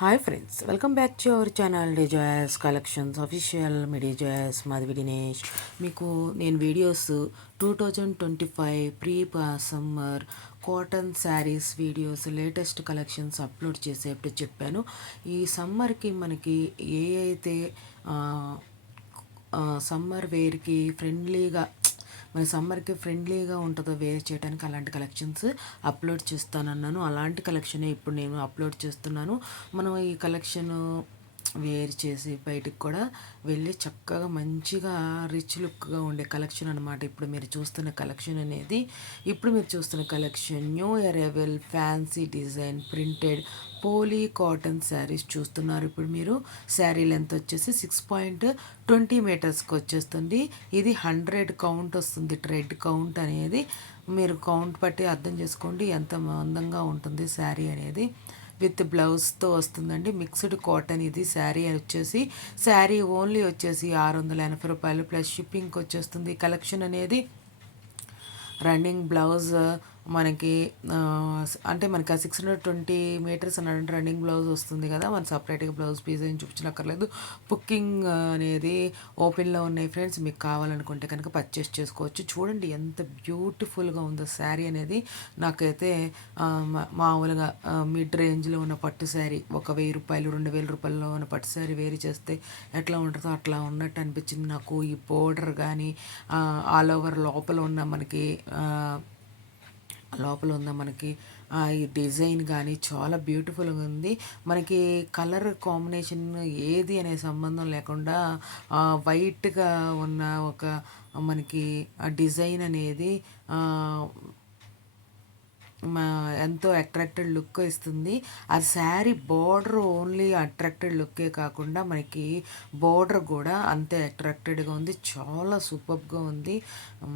Hi friends, welcome back to our channel డిజాయస్ collections official. మీ డిజాయస్ మాధవి దినేష్. మీకు నేను videos 2025 pre summer cotton sarees videos latest collections upload చేసేప్పుడు చెప్పాను. ఈ సమ్మర్కి మనకి ఏ అయితే సమ్మర్ వేర్కి ఫ్రెండ్లీగా మన సమ్మర్కి ఫ్రెండ్లీగా ఉంటుందో వేర్ చేయడానికి అలాంటి కలెక్షన్స్ అప్లోడ్ చేస్తానన్నాను. అలాంటి కలెక్షనే ఇప్పుడు నేను అప్లోడ్ చేస్తున్నాను. మనం ఈ కలెక్షన్ వేర్ చేసి బయటికి కూడా వెళ్ళి చక్కగా మంచిగా రిచ్ లుక్గా ఉండే కలెక్షన్ అనమాట. ఇప్పుడు మీరు చూస్తున్న collection new arrival fancy design printed poly cotton sarees చూస్తున్నారు. ఇప్పుడు మీరు శారీ లెంత్ వచ్చేసి 6.20 మీటర్స్కి వచ్చేస్తుంది. ఇది 100 కౌంట్ వస్తుంది. థ్రెడ్ కౌంట్ అనేది మీరు కౌంట్ బట్టి అర్థం చేసుకోండి ఎంత అందంగా ఉంటుంది శారీ అనేది. విత్ బ్లౌజ్తో వస్తుందండి. మిక్స్డ్ కాటన్ ఇది. శారీ ఓన్లీ వచ్చేసి 680 రూపాయలు ప్లస్ షిప్పింగ్కి వచ్చేస్తుంది. కలెక్షన్ అనేది రన్నింగ్ బ్లౌజ్ మనకి అంటే మనకి 620 మీటర్స్ అన్నట్టు రన్నింగ్ బ్లౌజ్ వస్తుంది కదా. మన సపరేట్గా బ్లౌజ్ పీస్ ఏం చూపించనక్కర్లేదు. బుకింగ్ అనేది ఓపెన్లో ఉన్నాయి ఫ్రెండ్స్. మీకు కావాలనుకుంటే కనుక పర్చేస్ చేసుకోవచ్చు. చూడండి ఎంత బ్యూటిఫుల్గా ఉందో శారీ అనేది. నాకైతే మామూలుగా మిడ్ రేంజ్లో ఉన్న పట్టు శారీ ఒక 1000 రూపాయలు 2000 రూపాయల్లో ఉన్న పట్టు శారీ వేరు చేస్తే ఎట్లా ఉంటుందో అట్లా ఉన్నట్టు అనిపించింది నాకు. ఈ బోర్డర్ కానీ ఆల్ ఓవర్ లోపల ఉన్న మనకి ఈ డిజైన్ కానీ చాలా బ్యూటిఫుల్గా ఉంది. మనకి కలర్ కాంబినేషన్ ఏది అనే సంబంధం లేకుండా వైట్గా ఉన్న ఒక మనకి ఆ డిజైన్ అనేది ఎంతో అట్రాక్టెడ్ లుక్ ఇస్తుంది. ఆ శారీ బార్డర్ ఓన్లీ అట్రాక్టెడ్ లుక్కే కాకుండా మనకి బార్డర్ కూడా అంతే అట్రాక్టెడ్గా ఉంది. చాలా సూపర్గా ఉంది.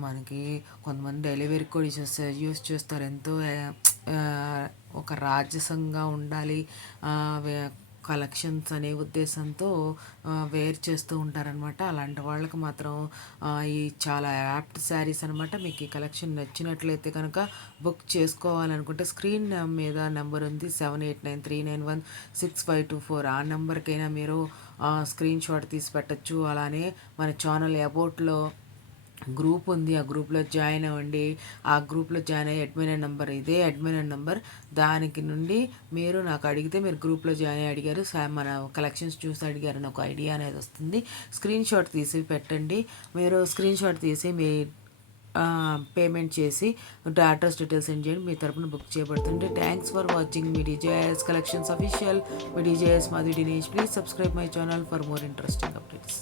మనకి కొంతమంది డెలివరీ కూడా యూస్ చేస్తారు. ఎంతో ఒక రాజసంగా ఉండాలి కలెక్షన్స్ అనే ఉద్దేశంతో వేర్ చేస్తూ ఉంటారనమాట. అలాంటి వాళ్ళకి మాత్రం ఈ చాలా యాప్ట్ శారీస్ అనమాట. మీకు ఈ కలెక్షన్ నచ్చినట్లయితే కనుక బుక్ చేసుకోవాలనుకుంటే స్క్రీన్ మీద నెంబర్ ఉంది 7893916524. ఆ నెంబర్కైనా మీరు స్క్రీన్ షాట్ తీసి పెట్టచ్చు. అలానే మన ఛానల్ అబౌట్లో గ్రూప్ ఉంది. ఆ గ్రూప్లో జాయిన్ అవ్వండి. ఆ గ్రూప్లో జాయిన్ అయ్యి అడ్మిన్ నెంబర్ ఇదే అడ్మిన్ నెంబర్. దానికి నుండి మీరు నాకు అడిగితే మీరు గ్రూప్లో జాయిన్ అయ్యి అడిగారు మన కలెక్షన్స్ చూసి అడిగారు అని ఒక ఐడియా అనేది వస్తుంది. స్క్రీన్ షాట్ తీసి పెట్టండి. మీరు స్క్రీన్ షాట్ తీసి మీ పేమెంట్ చేసి అడ్రస్ డీటెయిల్స్ సెండ్ చేయండి. మీ తరపున బుక్ చేయబడుతుంది. Thanks for watching me DJS collections official. Me DJS Madhavi Dinesh. Please subscribe my channel for more interesting updates.